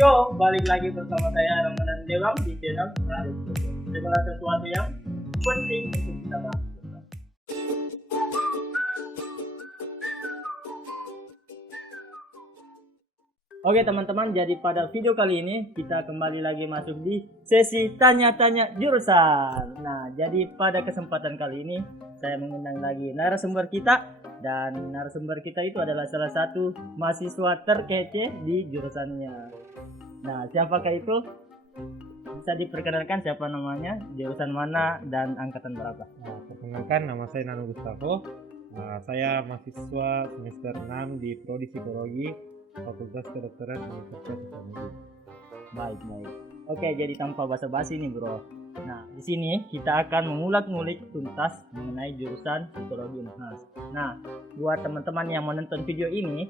Yo, balik lagi bersama saya Ramadan Dewang di channel Radio Studio. Segala sesuatu yang penting untuk kita bahas. Oke teman-teman, jadi pada video kali ini kita kembali lagi masuk di sesi tanya-tanya jurusan. Nah, jadi pada kesempatan kali ini saya mengundang lagi narasumber kita, dan narasumber kita itu adalah salah satu mahasiswa terkece di jurusannya. Nah, siapakah itu? Bisa diperkenalkan siapa namanya, jurusan mana, dan angkatan berapa? Nah, perkenalkan, nama saya Nano Gustavo. Saya mahasiswa semester 6 di Prodi Psikologi Fakultas Kedokteran Universitas Hasanuddin. Baik. Oke, jadi tanpa basa-basi nih bro. Nah, di sini kita akan mengulik-ngulik tuntas mengenai jurusan Psikologi UNAS. Nah, buat teman-teman yang menonton video ini,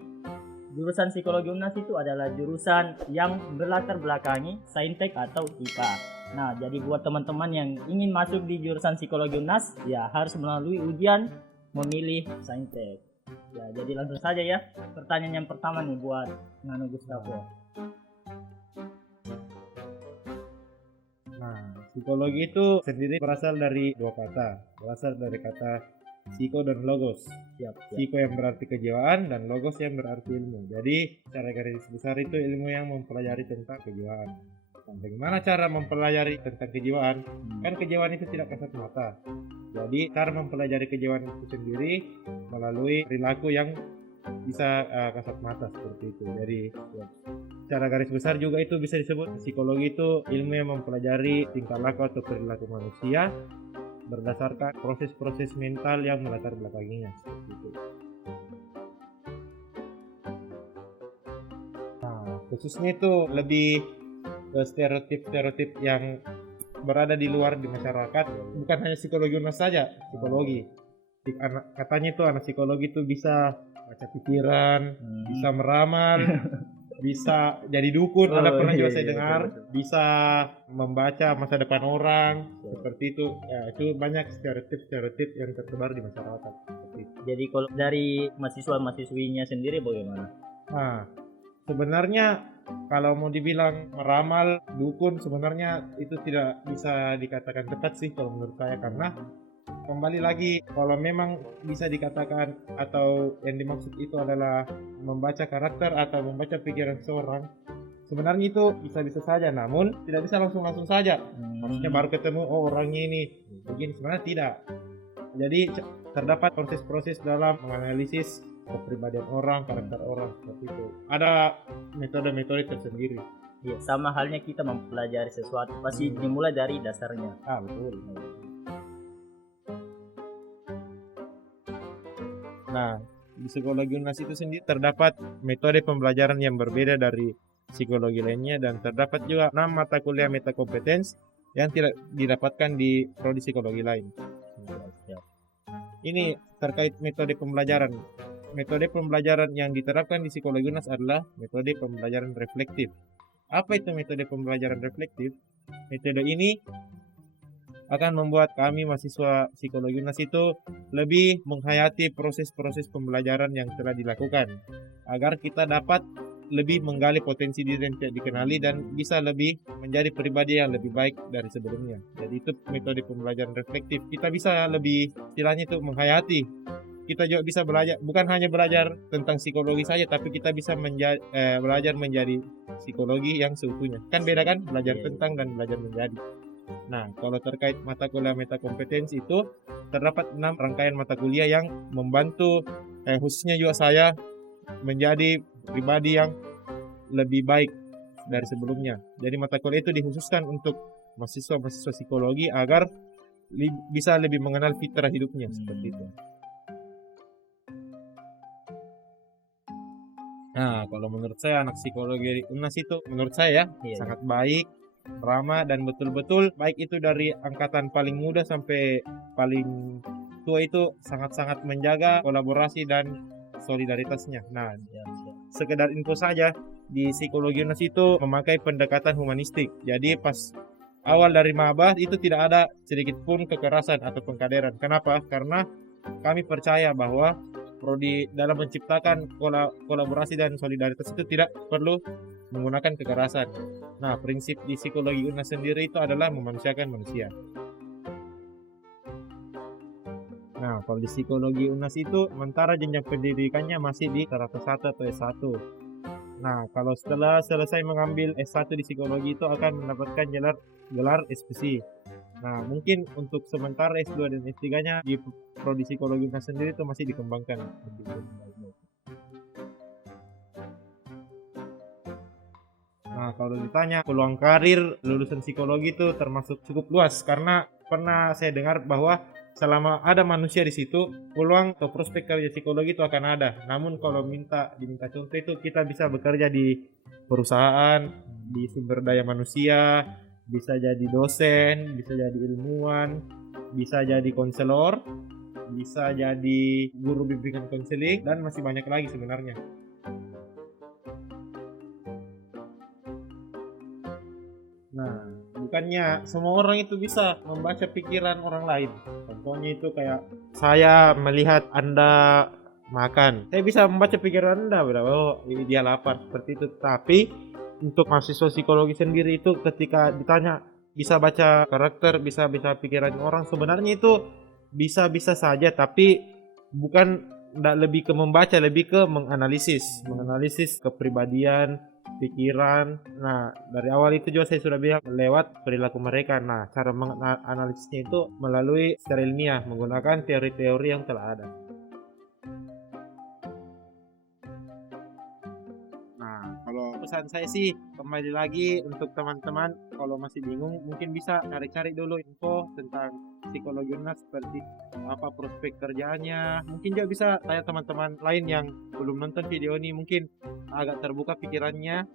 jurusan Psikologi UNAS itu adalah jurusan yang berlatar belakangi Saintek atau IPA. Nah, jadi buat teman-teman yang ingin masuk di jurusan Psikologi UNAS, ya harus melalui ujian memilih Saintek. Ya, jadi langsung saja ya. Pertanyaan yang pertama nih buat Nano Gustavo. Nah, psikologi itu sendiri berasal dari dua kata. Berasal dari kata psiko dan logos. Siap. Psiko yang berarti kejiwaan dan logos yang berarti ilmu. Jadi, secara garis besar itu ilmu yang mempelajari tentang kejiwaan. Nah, bagaimana cara mempelajari tentang kejiwaan? Kan kejiwaan itu tidak kasat mata. Jadi cara mempelajari kejiwaan itu sendiri melalui perilaku yang bisa kasat mata seperti itu. Jadi secara garis besar juga itu bisa disebut psikologi itu ilmu yang mempelajari tingkah laku atau perilaku manusia berdasarkan proses-proses mental yang melatar belakanginya seperti itu. Nah, khususnya itu lebih ke stereotip yang berada di luar di masyarakat. Bukan hanya psikologi UNAS saja, psikologi. Katanya itu anak psikologi itu bisa baca pikiran, bisa meramal, bisa jadi dukun. Ada pernah juga saya dengar, betul. Bisa membaca masa depan orang, seperti itu. Ya, itu banyak stereotip yang tersebar di masyarakat. Jadi kalau dari mahasiswa-mahasiswinya sendiri bagaimana? Nah, sebenarnya kalau mau dibilang meramal, dukun, sebenarnya itu tidak bisa dikatakan tepat sih kalau menurut saya, karena kembali lagi kalau memang bisa dikatakan atau yang dimaksud itu adalah membaca karakter atau membaca pikiran seseorang, sebenarnya itu bisa-bisa saja, namun tidak bisa langsung saja. Maksudnya baru ketemu orangnya ini begini, sebenarnya tidak. Jadi terdapat proses-proses dalam menganalisis kepribadian orang, karakter orang, seperti itu. Ada metode-metode tersendiri. Ya, sama halnya kita mempelajari sesuatu pasti dimulai dari dasarnya. Betul. Nah, di psikologi UNAS itu sendiri terdapat metode pembelajaran yang berbeda dari psikologi lainnya, dan terdapat juga 6 mata kuliah metakompetens yang tidak didapatkan di prodi psikologi lain. Ini terkait metode pembelajaran. Metode pembelajaran yang diterapkan di psikologi UNAS adalah metode pembelajaran reflektif. Apa itu metode pembelajaran reflektif? Metode ini akan membuat kami mahasiswa psikologi UNAS itu lebih menghayati proses-proses pembelajaran yang telah dilakukan, agar kita dapat lebih menggali potensi diri yang tidak dikenali dan bisa lebih menjadi pribadi yang lebih baik dari sebelumnya. Jadi itu metode pembelajaran reflektif. Kita bisa lebih istilahnya itu menghayati. Kita juga bisa belajar, bukan hanya belajar tentang psikologi saja, tapi kita bisa belajar menjadi psikologi yang seutuhnya. Kan beda kan belajar tentang dan belajar menjadi. Nah, kalau terkait mata kuliah metakompetensi itu terdapat 6 rangkaian mata kuliah yang membantu khususnya juga saya menjadi pribadi yang lebih baik dari sebelumnya. Jadi mata kuliah itu dikhususkan untuk mahasiswa-mahasiswa psikologi agar bisa lebih mengenal fitrah hidupnya seperti itu. Nah, kalau menurut saya anak psikologi UNAS itu menurut saya sangat baik, ramah, dan betul-betul baik itu dari angkatan paling muda sampai paling tua itu sangat-sangat menjaga kolaborasi dan solidaritasnya. Nah, sekedar info saja, di psikologi UNAS itu memakai pendekatan humanistik. Jadi pas awal dari maba itu tidak ada sedikit pun kekerasan atau pengkaderan. Kenapa? Karena kami percaya bahwa prodi dalam menciptakan kolaborasi dan solidaritas itu tidak perlu menggunakan kekerasan. Nah, prinsip di psikologi UNAS sendiri itu adalah memanusiakan manusia. Nah, kalau di psikologi UNAS itu sementara jenjang pendidikannya masih di taraf S1 atau S1. Nah, kalau setelah selesai mengambil S1 di psikologi itu akan mendapatkan gelar SPSI. Nah, mungkin untuk sementara S2 dan S3-nya di prodi psikologi UNAS sendiri itu masih dikembangkan. Nah, kalau ditanya peluang karir lulusan psikologi itu termasuk cukup luas karena pernah saya dengar bahwa selama ada manusia di situ, peluang atau prospek kerja psikologi itu akan ada. Namun kalau diminta contoh itu kita bisa bekerja di perusahaan, di sumber daya manusia, bisa jadi dosen, bisa jadi ilmuwan, bisa jadi konselor, bisa jadi guru bimbingan konseling, dan masih banyak lagi sebenarnya. Nah, bukannya semua orang itu bisa membaca pikiran orang lain. Contohnya itu kayak saya melihat Anda makan, saya bisa membaca pikiran Anda, oh dia lapar, seperti itu. Tapi untuk mahasiswa psikologi sendiri itu ketika ditanya bisa baca karakter, bisa pikiran orang, sebenarnya itu bisa saja, tapi bukan lebih ke membaca, lebih ke menganalisis kepribadian, pikiran. Nah, dari awal itu juga saya sudah bilang lewat perilaku mereka. Nah, cara menganalisisnya itu melalui secara ilmiah menggunakan teori-teori yang telah ada. Kalau pesan saya sih kembali lagi untuk teman-teman kalau masih bingung mungkin bisa cari-cari dulu info tentang psikologi UNAS seperti apa prospek kerjaannya. Mungkin juga bisa tanya teman-teman lain yang belum nonton video ini, mungkin agak terbuka pikirannya.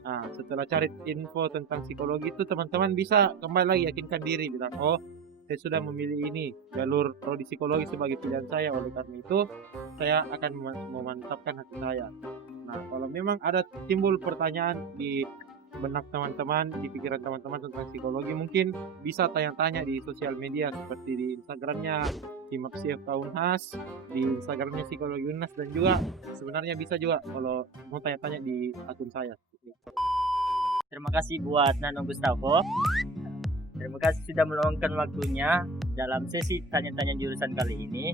Nah, setelah cari info tentang psikologi itu teman-teman bisa kembali lagi yakinkan diri, bilang oh saya sudah memilih ini jalur prodi psikologi sebagai pilihan saya, oleh karena itu saya akan memantapkan hati saya. Nah, kalau memang ada timbul pertanyaan di benak teman-teman, di pikiran teman-teman tentang psikologi, mungkin bisa tanya-tanya di sosial media seperti di Instagramnya HIMAPS Unhas, di Instagramnya Psikologi UNAS, dan juga sebenarnya bisa juga kalau mau tanya-tanya di akun saya. Terima kasih buat Nano Gustavo. Terima kasih sudah meluangkan waktunya dalam sesi tanya-tanya jurusan kali ini.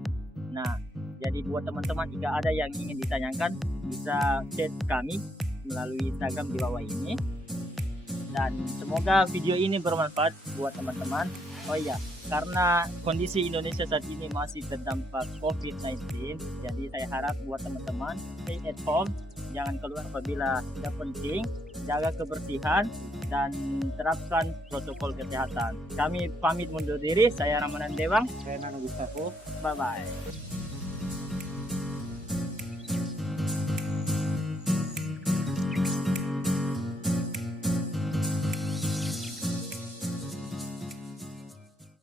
Nah, jadi buat teman-teman jika ada yang ingin ditanyakan bisa chat kami melalui Instagram di bawah ini. Dan semoga video ini bermanfaat buat teman-teman. Oh iya, karena kondisi Indonesia saat ini masih terdampak COVID-19, jadi saya harap buat teman-teman stay at home, jangan keluar apabila tidak penting, jaga kebersihan dan terapkan protokol kesehatan. Kami pamit mundur diri, saya Ramadan Dewang, Saya Nano Gustavo. bye bye.